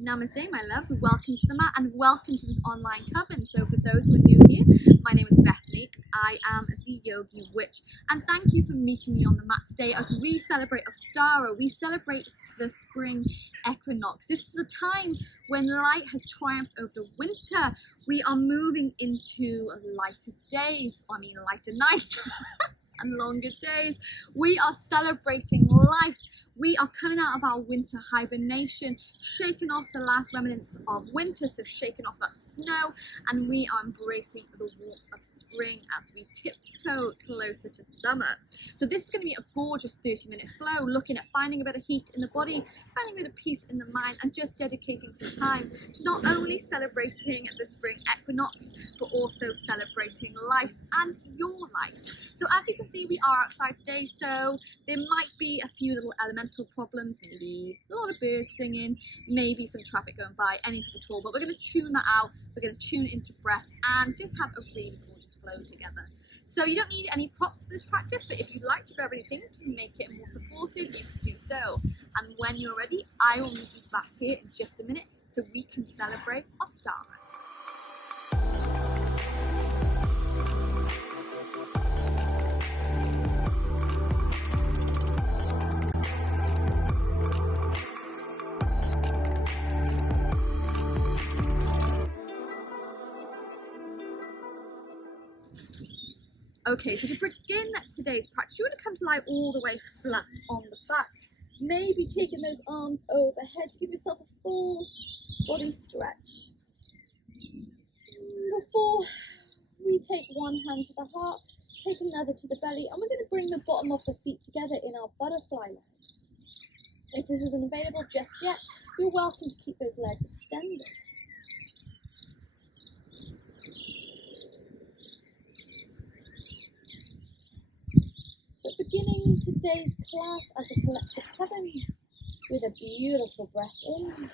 Namaste, my loves. Welcome to the mat and welcome to this online coven. So for those who are new here, my name is Bethany and I am the Yogi Witch. And thank you for meeting me on the mat today as we celebrate Ostara. We celebrate the spring equinox. This is a time when light has triumphed over winter. We are moving into lighter days, lighter nights. And longer days. We are celebrating life. We are coming out of our winter hibernation, shaking off the last remnants of winter, so shaking off that snow, and we are embracing the warmth of spring as we tiptoe closer to summer. So this is going to be a gorgeous 30-minute flow, looking at finding a bit of heat in the body, finding a bit of peace in the mind, and just dedicating some time to not only celebrating the spring equinox, but also celebrating life and your life. So as you can see, we are outside today, so there might be a few little elemental problems, maybe a lot of birds singing, maybe some traffic going by, anything at all, but we're going to tune that out. We're going to tune into breath and just have a really gorgeous flow together. So you don't need any props for this practice, but if you'd like to grab anything to make it more supportive, you can do so. And when you're ready, I will meet you back here in just a minute so we can celebrate Ostara. Okay, so to begin today's practice, you want to come to lie all the way flat on the back. Maybe taking those arms overhead to give yourself a full body stretch. Before we take one hand to the heart, take another to the belly, and we're going to bring the bottom of the feet together in our butterfly legs. If this isn't available just yet, you're welcome to keep those legs extended. But beginning today's class as a collective coven with a beautiful breath in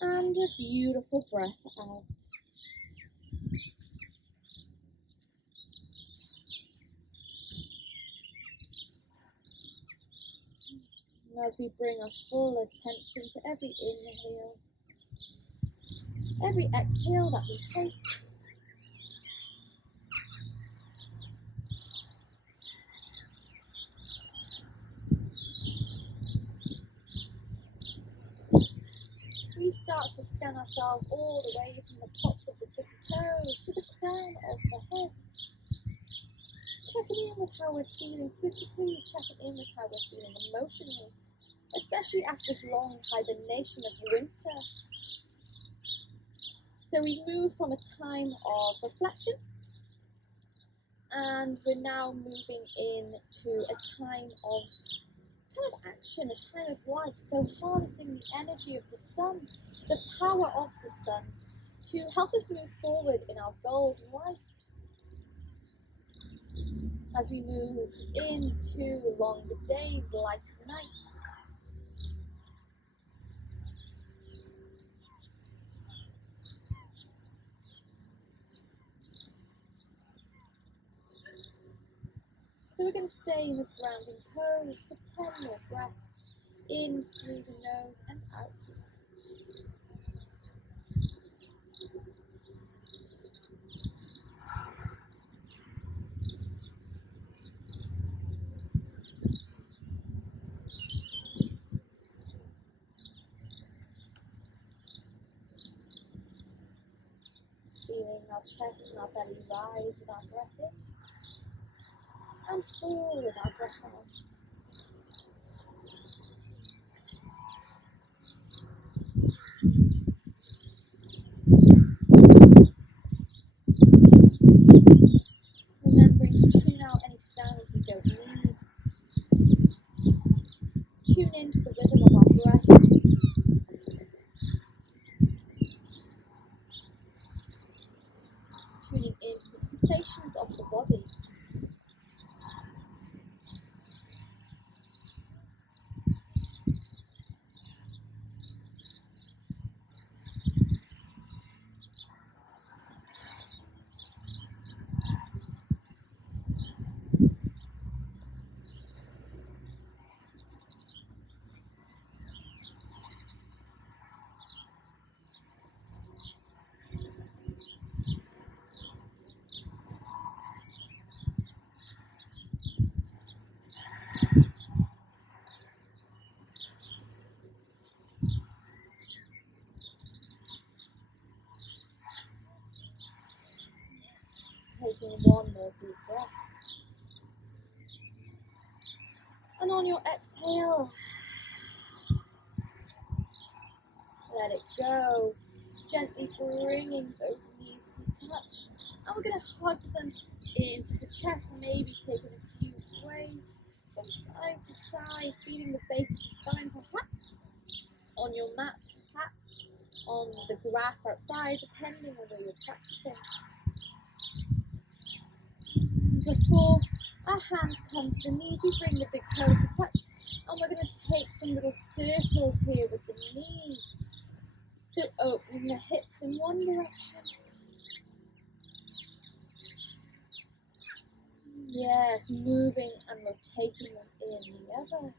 and a beautiful breath out. And as we bring our full attention to every inhale, every exhale that we take, we start to scan ourselves all the way from the tops of the tippy toes to the crown of the head. Checking in with how we're feeling physically, checking in with how we're feeling emotionally, especially after this long hibernation of winter. So we've moved from a time of reflection and we're now moving into a time of action, a time of life, so harnessing the energy of the sun, the power of the sun, to help us move forward in our goals in life. As we move into longer days, lighter nights. So we're going to stay in this grounding pose for 10 more breaths, in through the nose and out. Feeling our chest and our belly rise with our breath in and fall with our breath out. Remembering to tune out any sounds we don't need. Tune into the rhythm of our breath. Tuning into the sensations of the body. taking one more deep breath. And on your exhale, let it go. Gently bringing those knees to touch. And we're going to hug them into the chest, maybe taking a few sways from side to side, feeling the base of the spine perhaps on your mat, perhaps on the grass outside, depending on where you're practicing. Before our hands come to the knees, we bring the big toes to touch, and we're going to take some little circles here with the knees. So opening the hips in one direction. Yes, moving and rotating them in the other.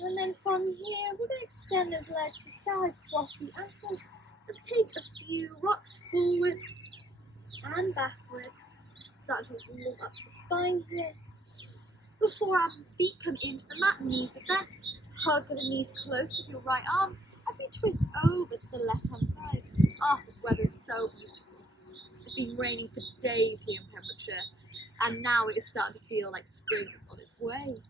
And then from here, we're going to extend those legs to the sky, cross the ankle, and take a few rocks forwards and backwards. Start to warm up the spine here. Before our feet come into the mat, knees are bent. Hug the knees close with your right arm as we twist over to the left-hand side. Oh, this weather is so beautiful. It's been raining for days here in Pembrokeshire, and now it is starting to feel like spring is on its way.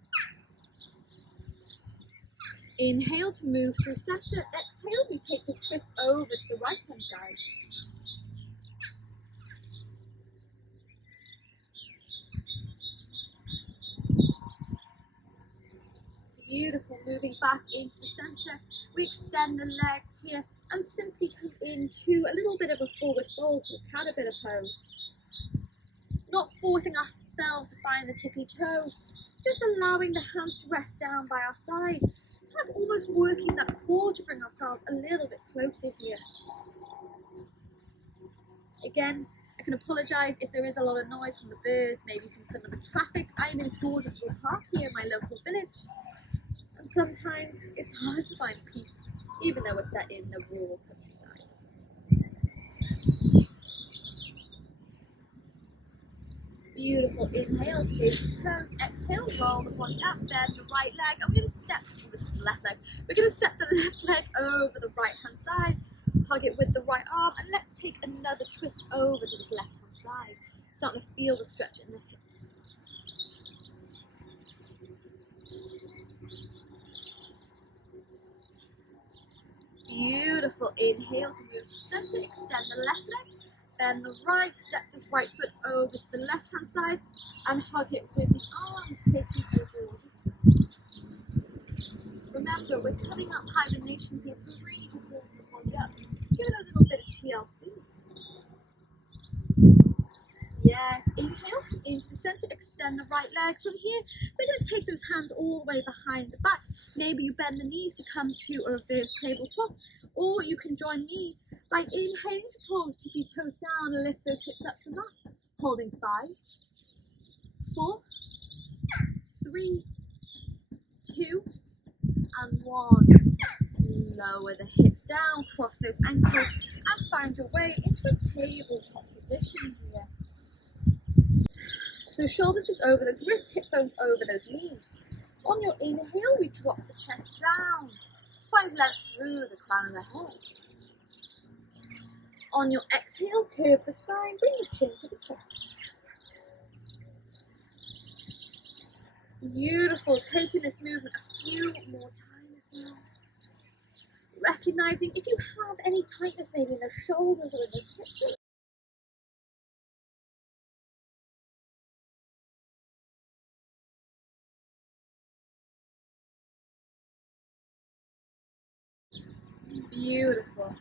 Inhale to move through center. Exhale, we take this twist over to the right-hand side. Beautiful, moving back into the center. We extend the legs here and simply come into a little bit of a forward fold to a caterpillar pose. Not forcing ourselves to find the tippy toes, just allowing the hands to rest down by our side. Kind of almost working that core to bring ourselves a little bit closer here. Again, I can apologise if there is a lot of noise from the birds, maybe from some of the traffic. I am in a gorgeous little park here in my local village. And sometimes it's hard to find peace, even though we're set in the rural countryside. Beautiful. Inhale, pigeon toes. Exhale, roll the body up, bend the right leg. And we're going to step, this is the left leg. We're going to step the left leg over the right hand side. Hug it with the right arm. And let's take another twist over to this left hand side. Starting to feel the stretch in the hips. Beautiful. Inhale to move to the center. Extend the left leg. Bend the right. Step this right foot over to the left hand side. And hug it with the arms, taking a gorgeous twist. Remember, we're coming up hibernation here, so we're really holding the body up. Give it a little bit of TLC. Yes, inhale into the center, extend the right leg. From here, we're going to take those hands all the way behind the back. Maybe you bend the knees to come to a reverse tabletop, or you can join me by inhaling to pull the tippy toes down and lift those hips up to the mat. Holding 5, 4, 3, 2, and 1. Lower the hips down, cross those ankles, and find your way into a tabletop position here. So shoulders just over those wrists, hip bones over those knees. On your inhale, we drop the chest down. Find length through the crown of the head. On your exhale, curve the spine, bring the chin to the chest. Beautiful, taking this movement a few more times now. Recognizing if you have any tightness maybe in the shoulders or in the hips. Beautiful.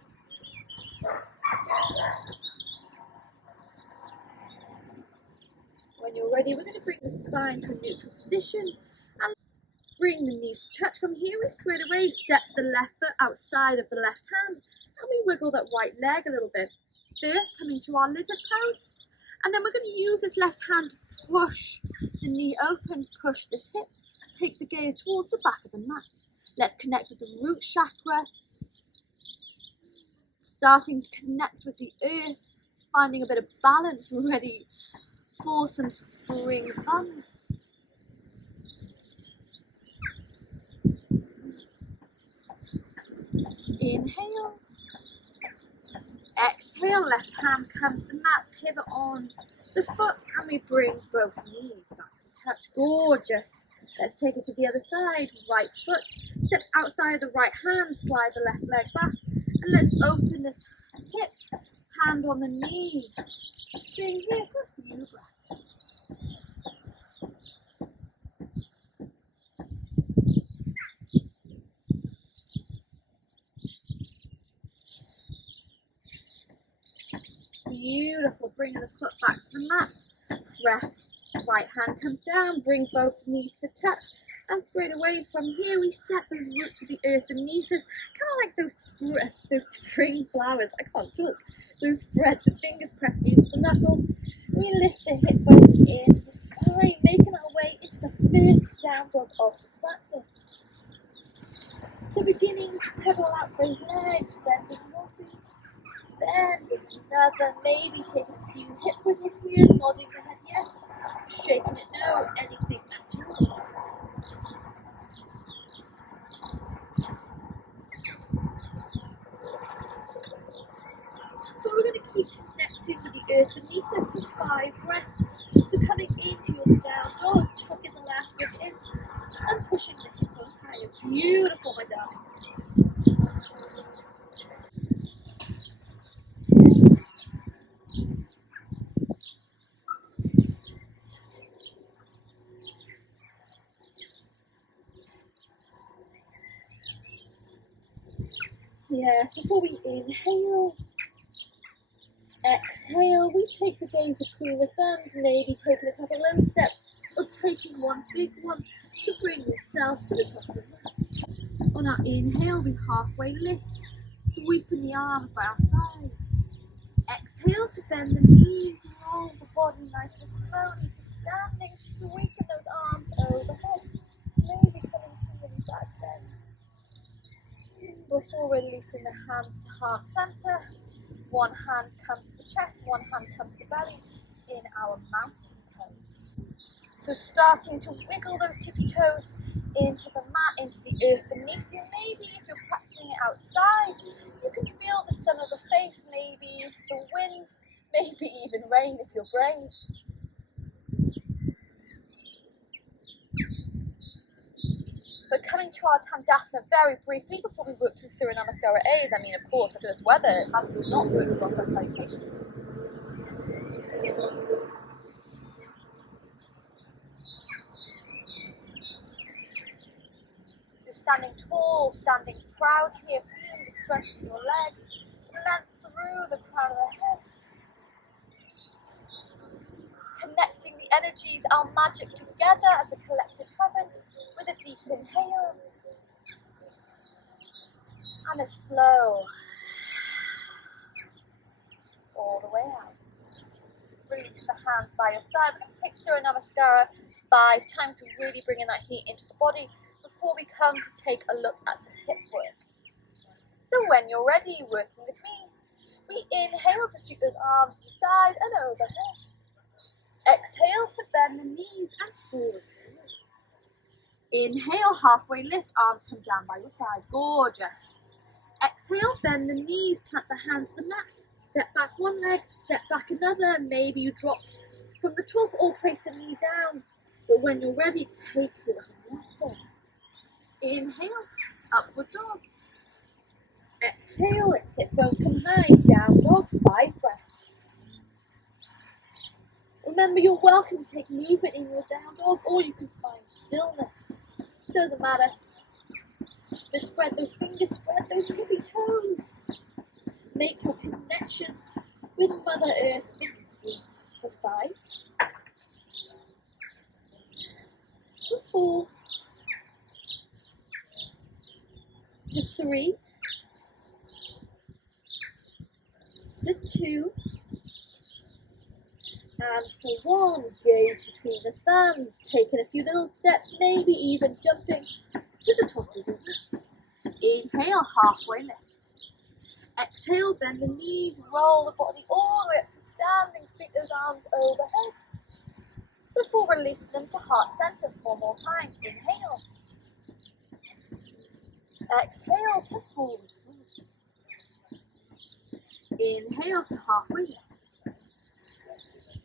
When you're ready, we're going to bring the spine to a neutral position and bring the knees to touch. From here, we straight away step the left foot outside of the left hand and we wiggle that right leg a little bit. First, coming to our lizard pose, and then we're going to use this left hand to push the knee open, push this hip, and take the gaze towards the back of the mat. Let's connect with the root chakra, starting to connect with the earth, finding a bit of balance, ready for some spring fun. Inhale Exhale, left hand comes to the mat, pivot on the foot, and we bring both knees back to touch. Gorgeous. Let's take it to the other side. Right foot steps outside the right hand, slide the left leg back, and let's open this hip, hand on the knee. Stay here for a few breaths. Beautiful. Bringing the foot back to the mat. Breath. Right hand comes down. Bring both knees to touch. And straight away from here, we set the roots with the earth beneath us. Kind of like those spring flowers. I can't talk. Those spread, the fingers pressed into the knuckles. We lift the hip bones into the sky, making our way into the first down dog of the practice. So beginning to pedal out those legs, bending one knee, bending another, maybe taking a few hip wiggles here, nodding the head yes, shaking it no, anything at all. So we're going to keep connecting with the earth beneath us for 5 breaths. So coming into your down dog, tucking the last rib in and pushing the hip bones higher. Beautiful, my darlings. Yes, before we inhale, exhale, we take the gaze between the thumbs, maybe taking a couple little steps, or taking one big one to bring yourself to the top of the mat. On our inhale, we halfway lift, sweeping the arms by our side. Exhale to bend the knees, roll the body nice and slowly to standing, sweeping those arms overhead. Maybe coming really back then. Before releasing the hands to heart center, one hand comes to the chest, one hand comes to the belly in our mountain pose. So starting to wiggle those tippy toes into the mat, into the earth beneath you. Maybe if you're practicing it outside, you can feel the sun of the face, maybe the wind, maybe even rain if you're brave. But coming to our Tandasana very briefly before we work through Surya Namaskara A's. I mean, of course, look at this weather. How do we not work with our salutations? So standing tall, standing proud here, feeling the strength in your leg, length through the crown of the head. Connecting the energies, our magic together as a collective heaven with a deep inhale and a slow all the way out. Release the hands by your side. We're going to take Surya Namaskara 5 times, so really bringing that heat into the body before we come to take a look at some hip work. So when you're ready, working with me, we inhale to sweep those arms to the side and overhead. Exhale to bend the knees and forward. Inhale, halfway lift, arms come down by your side. Gorgeous. Exhale, bend the knees, plant the hands to the mat. Step back one leg, step back another. Maybe you drop from the top or place the knee down. But when you're ready, take your vinyasa. Inhale, upward dog. Exhale, hip bones come high, down dog, 5 breaths. Remember, you're welcome to take movement in your down dog, or you can find stillness. Doesn't matter. Just spread those fingers, spread those tippy toes. Make your connection with Mother Earth in for 5, for 4, for 3, for 2, and for 1. Gaze between the thumbs, taking a few little steps, maybe even jumping to the top of the mat. Inhale, halfway lift. Exhale, bend the knees, roll the body all the way up to standing, sweep those arms overhead. Before releasing them to heart center 4 more times. Inhale. Exhale to forward fold. Inhale to halfway lift.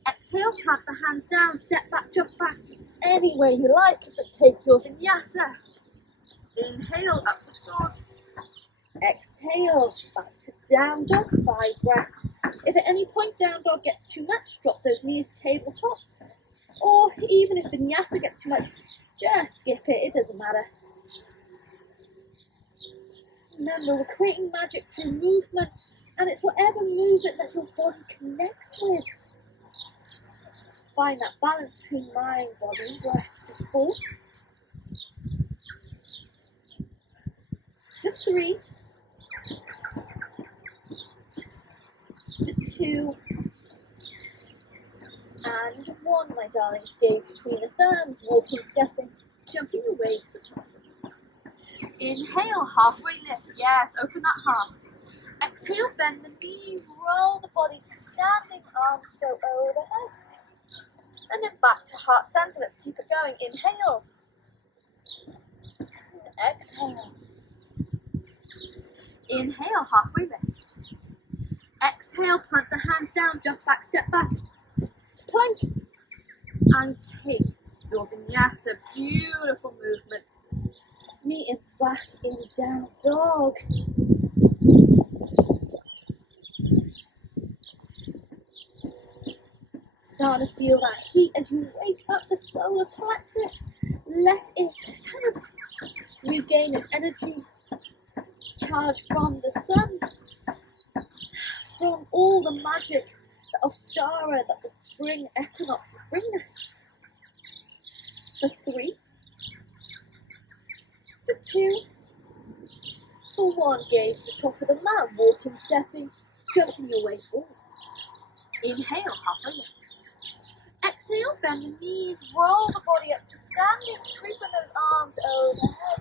Exhale, plant the hands down, step back, jump back, any way you like, but take your vinyasa. Inhale, upward dog. Exhale, back to down dog, 5 breaths. If at any point down dog gets too much, drop those knees to tabletop. Or even if vinyasa gets too much, just skip it, it doesn't matter. Remember, we're creating magic through movement, and it's whatever movement that your body connects with. Find that balance between mind, body, and breath. For 4, for 3, for 2, and 1, my darlings. Gaze between the thumbs, walking, stepping, jumping your way to the top. Inhale, halfway lift. Yes, open that heart. Exhale, bend the knees, roll the body to standing, arms go overhead. And then back to heart center. Let's keep it going. Inhale. Exhale. Inhale, halfway lift. Exhale, plant the hands down, jump back, step back. Plank. And take your vinyasa. Beautiful movement. Meeting back in down dog. Start to feel that heat as you wake up the solar plexus. Let it kind of regain its energy, charge from the sun, from all the magic, the Ostara that the spring equinoxes bring us. For 3, for 2, for 1, gaze to the top of the mat, walking, stepping, jumping your way forward. Inhale, halfway lift. Exhale, bend the knees, roll the body up to standing, sweeping those arms overhead.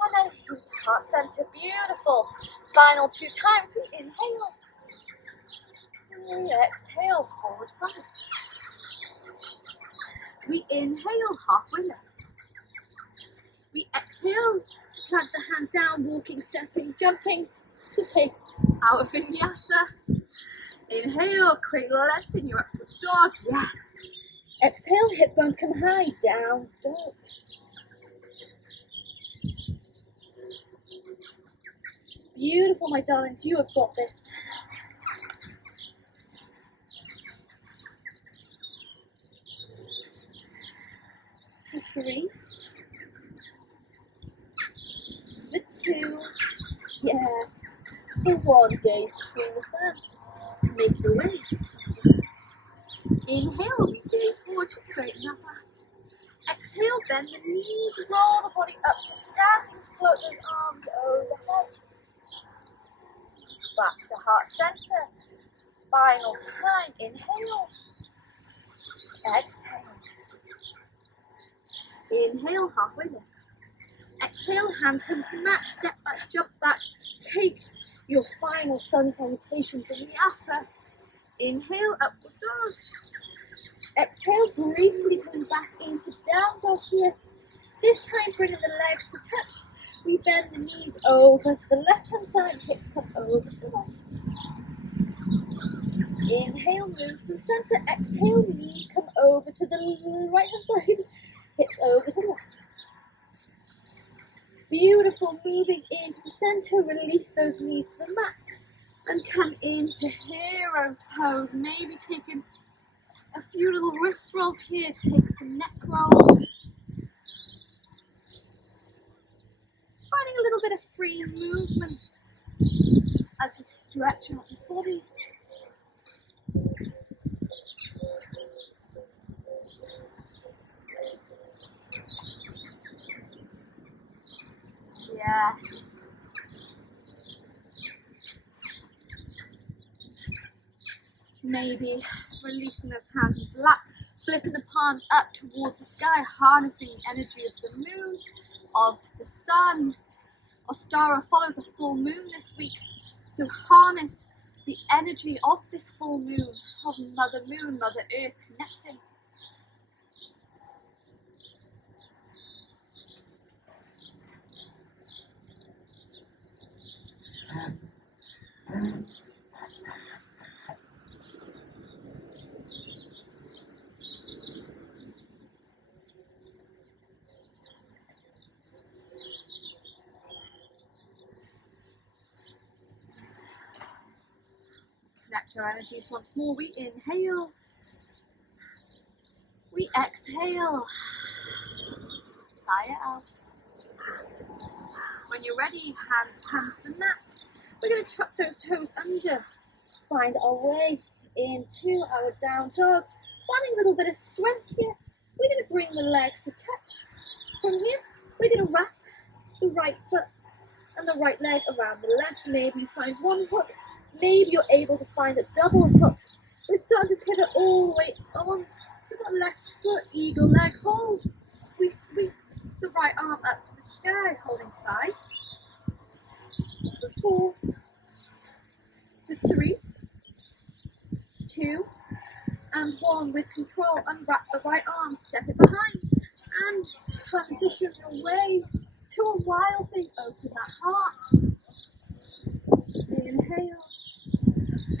And then into heart center, beautiful. Final 2 times, we inhale. And we exhale, forward fold. We inhale, halfway lift. We exhale, plant the hands down, walking, stepping, jumping to take our vinyasa. Inhale, cradle length in your upward dog, yes. Exhale, hip bones come high, down dog. Beautiful, my darlings, you have got this. For 3, for 2, yeah, for 1, gaze between the thumbs, make the way. Inhale, we gaze forward to straighten up. Exhale, bend the knees, roll the body up to standing, float those arms overhead. Back to heart center. Final time, inhale. Exhale. Inhale, halfway lift. Exhale, hands come to the mat, step back, jump back. Take your final sun salutation vinyasa. Inhale, upward dog. Exhale, briefly coming back into down dog here. This time bringing the legs to touch. We bend the knees over to the left hand side, hips come over to the right. Inhale, move through center. Exhale, knees come over to the right hand side, hips over to the left. Beautiful, moving into the center, release those knees to the mat and come into hero's pose. Maybe taking a few little wrist rolls here, take some neck rolls. Finding a little bit of free movement as we stretch out this body. Yes. Maybe releasing those hands in black, flipping the palms up towards the sky, harnessing the energy of the moon, of the sun. Ostara follows a full moon this week, so harness the energy of this full moon, of Mother Moon, Mother Earth connecting. Reconnect our energies once more. We inhale. We exhale. Sigh it out. When you're ready, hands come to the mat. We're going to tuck those toes under. Find our way into our down dog. Finding a little bit of strength here. We're going to bring the legs to touch. From here, we're going to wrap the right foot and the right leg around the left. Maybe you find one hook. Maybe you're able to find a double hook. We're starting to pivot all the way on to the left foot, eagle leg hold. We sweep the right arm up to the sky, holding 5, 4, 3, 2, and 1. With control, unwrap the right arm, step it behind, and transition your way to a wild thing. Open that heart. Inhale.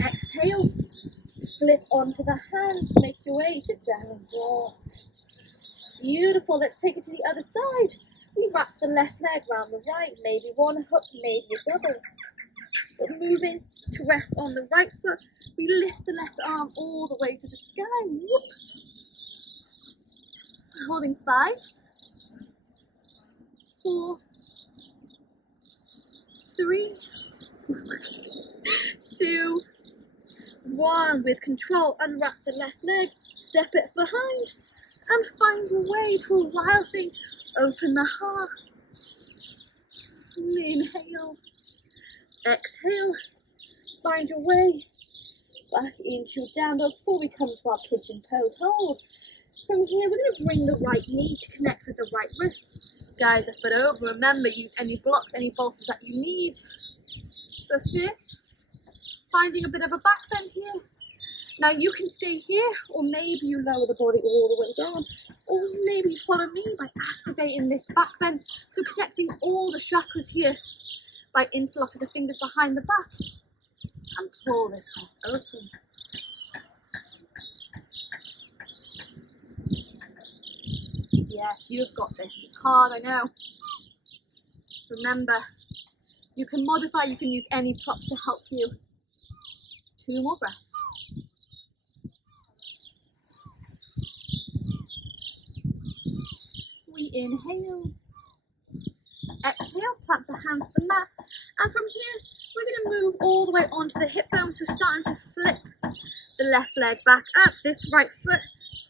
Exhale. Flip onto the hands. Make your way to down dog. Beautiful. Let's take it to the other side. We wrap the left leg round the right. Maybe one hook, maybe a double. But moving to rest on the right foot, we lift the left arm all the way to the sky. Whoop. Holding 5, 4, 3, 2, 1. With control, unwrap the left leg, step it behind, and find your way to a wild thing. Open the heart. Inhale. Exhale. Find your way back into down dog before we come to our pigeon pose hold. From here, we're going to bring the right knee to connect with the right wrist. Guide the foot over. Remember, use any blocks, any bolsters that you need. But first, finding a bit of a back bend here. Now you can stay here, or maybe you lower the body all the way down, or maybe you follow me by activating this back bend. So connecting all the chakras here by interlocking the fingers behind the back and pull this chest open. Yes, you've got this. It's hard, I know. Remember, you can modify, you can use any props to help you. 2 more breaths. We inhale. Exhale, plant the hands to the mat. And from here, we're going to move all the way onto the hip bone. So starting to flip the left leg back up. This right foot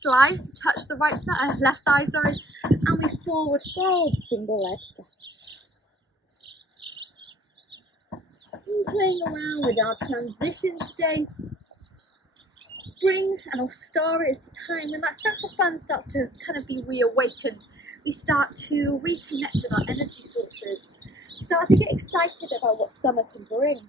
slides to touch the left thigh, and we forward fold, single leg stretch. And playing around with our transitions today. Spring and Ostara is the time when that sense of fun starts to kind of be reawakened. We start to reconnect with our energy sources, start to get excited about what summer can bring.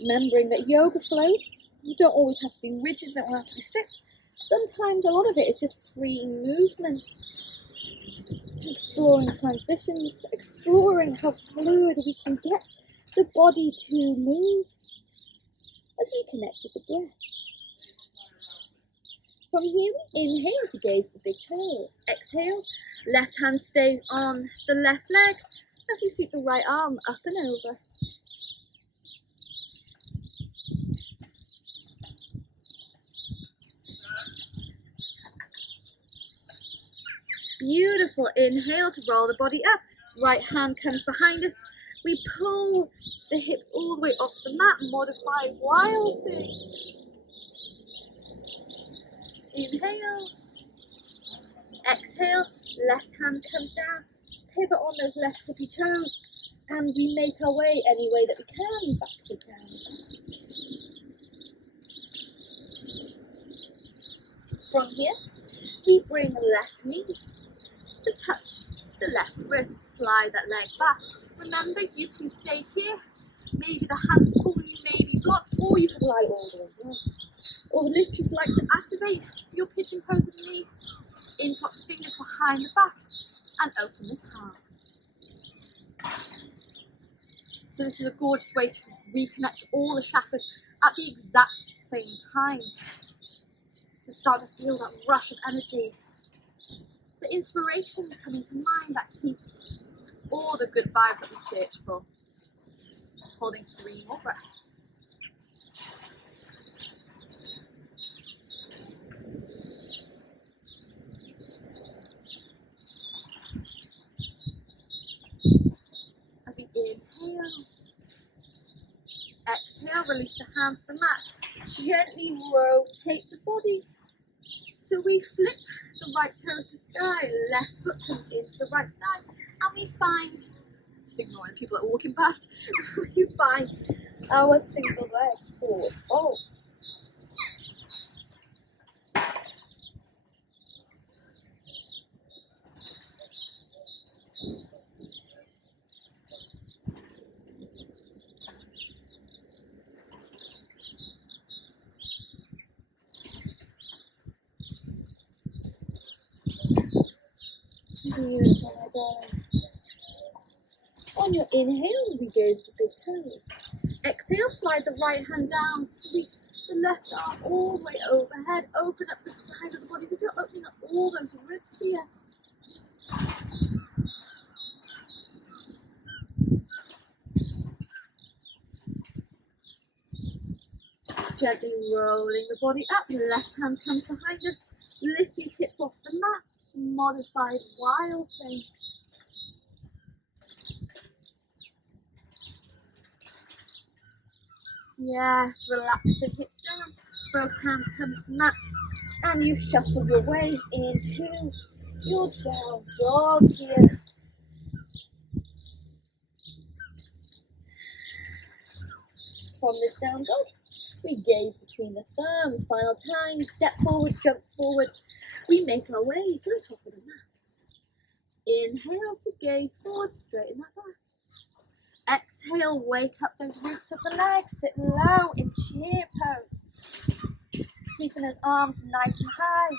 Remembering that yoga flows, you don't always have to be rigid, you don't have to be strict. Sometimes a lot of it is just free movement, exploring transitions, exploring how fluid we can get the body to move as we connect with the breath. From here, we inhale to gaze the big toe. Exhale, left hand stays on the left leg as we sweep the right arm up and over. Beautiful. Inhale to roll the body up. Right hand comes behind us. We pull the hips all the way off the mat. Modify wild thing. Inhale. Exhale. Left hand comes down. Pivot on those left tippy toes. And we make our way any way that we can back to down. From here, we bring the left knee to touch the left wrist, slide that leg back. Remember, you can stay here, maybe the hands pull you, maybe blocks, or you can lie all the way down. Or if you'd like to activate your pigeon pose with me, interlock the fingers behind the back and open this heart. So this is a gorgeous way to reconnect all the chakras at the exact same time. So start to feel that rush of energy. The inspiration coming to mind that keeps all the good vibes that we search for. Holding 3 more breaths. As we inhale, exhale, release the hands to the mat. Gently rotate the body. So we flip the right toes to the sky, left foot comes into the right thigh, and we find, just ignoring people that are walking past, we find our single leg forward fold. Beautiful, my darling. On your inhale, we go to the big toes. Exhale, slide the right hand down, sweep the left arm all the way overhead, open up the side of the body. So you're opening up all those ribs here. Gently rolling the body up, left hand comes behind us, lift these hips off the mat, modified wild thing. Yes, relax the hips down, both hands come to the mat, and you shuffle your way into your down dog here. From this down dog, we gaze between the thumbs. Final time, step forward, jump forward. We make our way to the top of the mat. Inhale to gaze forward, straighten that back. Exhale, wake up those roots of the legs. Sit low in chair pose. Sweeping those arms nice and high.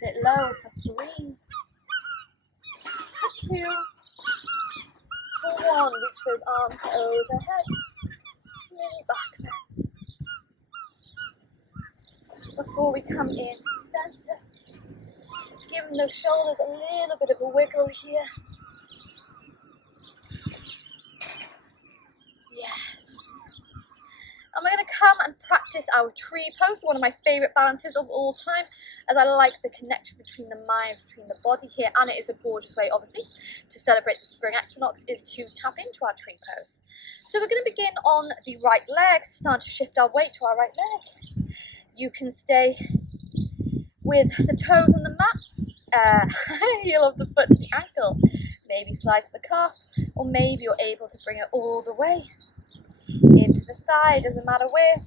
Sit low for 3, for 2, for 1. Reach those arms overhead. Mini back bend. Before we come in center, giving those shoulders a little bit of a wiggle here. Yes. And we're going to come and practice our tree pose, one of my favorite balances of all time, as I like the connection between the mind, between the body here, and it is a gorgeous way, obviously, to celebrate the spring equinox, is to tap into our tree pose. So we're going to begin on the right leg, start to shift our weight to our right leg. You can stay with the toes on the mat, heel of the foot to the ankle, maybe slide to the calf, or maybe you're able to bring it all the way into the thigh, doesn't matter where,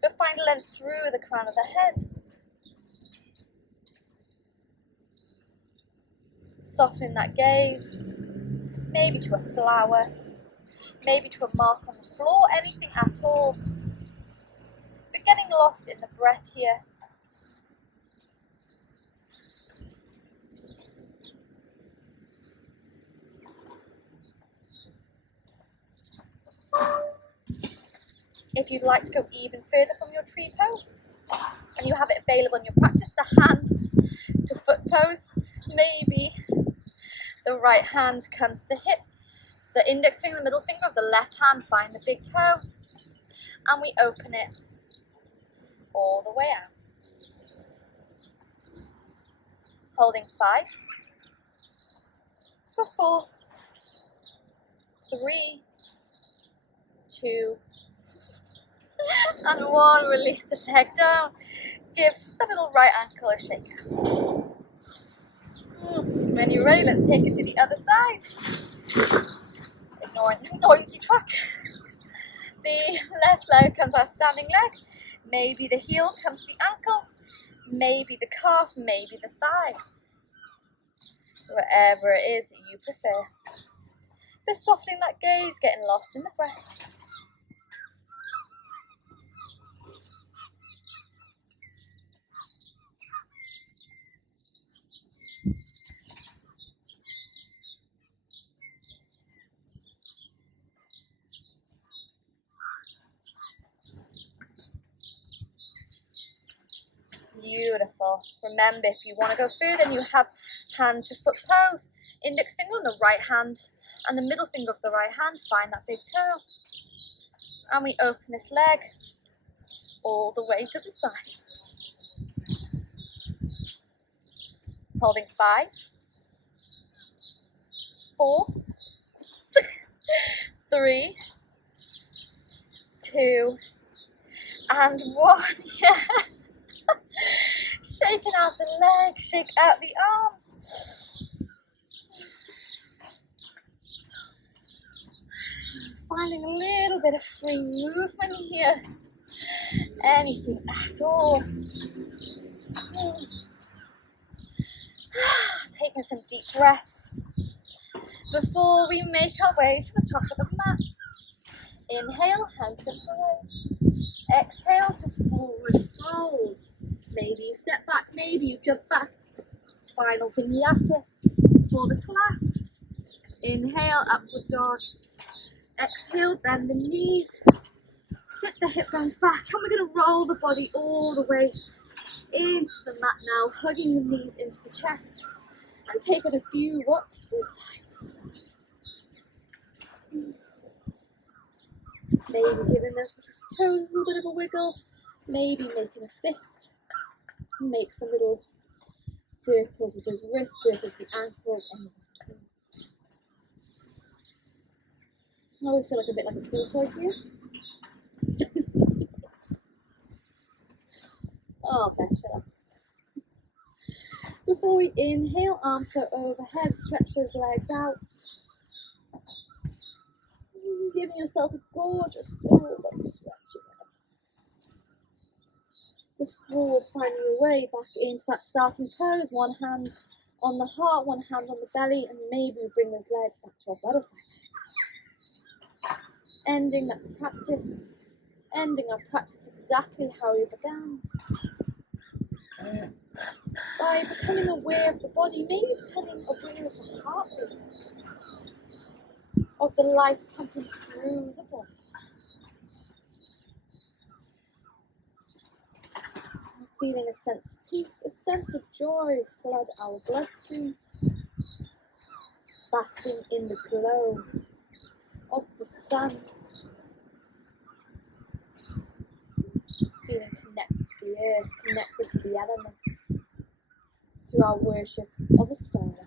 but find length through the crown of the head. Softening that gaze, maybe to a flower, maybe to a mark on the floor, anything at all, but getting lost in the breath here. If you'd like to go even further from your tree pose, and you have it available in your practice, the hand to foot pose, maybe the right hand comes to the hip, the index finger, the middle finger of the left hand, find the big toe, and we open it all the way out. Holding 5, for 4, 3, 2, and 1. Release the leg down. Give the little right ankle a shake. When you're ready, let's take it to the other side. Ignoring the noisy track. The left leg comes our standing leg. Maybe the heel comes to the ankle. Maybe the calf, maybe the thigh. Whatever it is that you prefer. But softening that gaze, getting lost in the breath. Beautiful. Remember, if you want to go further, you have hand to foot pose. Index finger on the right hand and the middle finger of the right hand, find that big toe. And we open this leg all the way to the side. Holding 5, 4, 3, 2, and 1. Yeah. Shaking out the legs, shake out the arms. Finding a little bit of free movement here. Anything at all. Taking some deep breaths before we make our way to the top of the mat. Inhale, hands up high. Exhale to forward fold. Maybe you step back, maybe you jump back. Final vinyasa for the class. Inhale, upward dog. Exhale, bend the knees. Sit the hip bones back, and we're going to roll the body all the way into the mat now, hugging the knees into the chest, and take it a few rocks from side to side. Maybe giving the toes a little bit of a wiggle, maybe making a fist, make some little circles with his wrists, circles with the ankles, and the toes. I always feel like a bit like a tortoise here. Oh, shut up. Before we inhale, arms go overhead, stretch those legs out. Giving yourself a gorgeous full body stretch. Before finding your way back into that starting pose, one hand on the heart, one hand on the belly, and maybe we bring those legs back to our butterfly. Ending our practice exactly how we began. By becoming aware of the body, maybe becoming aware of the heartbeat, of the life pumping through the body. Feeling a sense of peace, a sense of joy flood our bloodstream, basking in the glow of the sun, feeling connected to the earth, connected to the elements, through our worship of Ostara.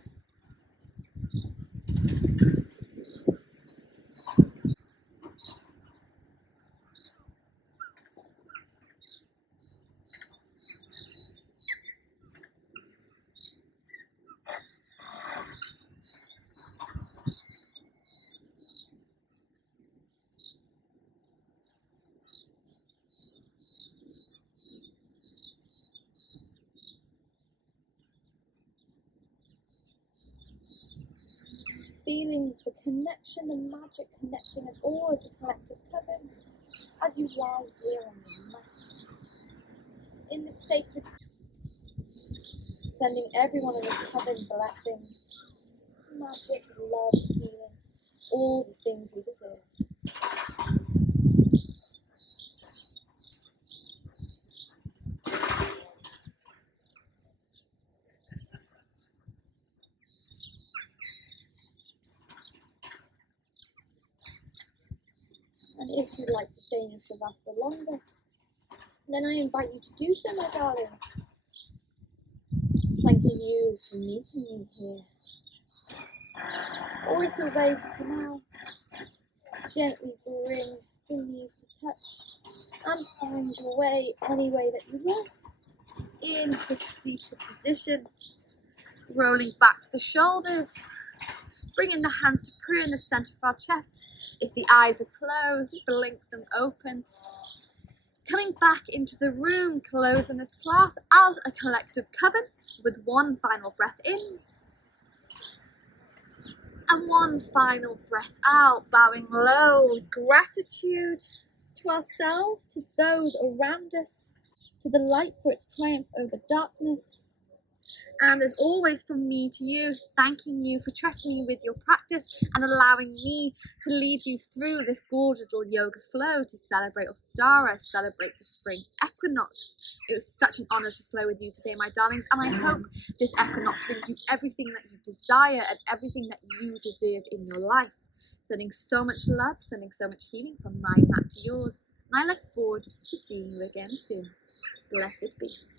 Feeling the connection, the magic connecting us all as a collective coven, as you lie here on the mat, in this sacred, sending everyone in this coven blessings, magic, love, healing, all the things we deserve. And if you'd like to stay in your Shavasana longer, then I invite you to do so, my darlings. Thanking you for meeting me here. Or if you're ready to come out, gently bring the knees to touch and find your way any way that you want into a seated position. Rolling back the shoulders, bringing the hands to prayer in the center of our chest. If the eyes are closed, blink them open. Coming back into the room, closing this class as a collective coven with one final breath in and one final breath out, bowing low with gratitude to ourselves, to those around us, to the light for its triumph over darkness, And as always, from me to you, thanking you for trusting me with your practice and allowing me to lead you through this gorgeous little yoga flow to celebrate Ostara, celebrate the spring equinox. It was such an honour to flow with you today, my darlings, and I hope this equinox brings you everything that you desire and everything that you deserve in your life. Sending so much love, sending so much healing from my mat to yours, and I look forward to seeing you again soon. Blessed be.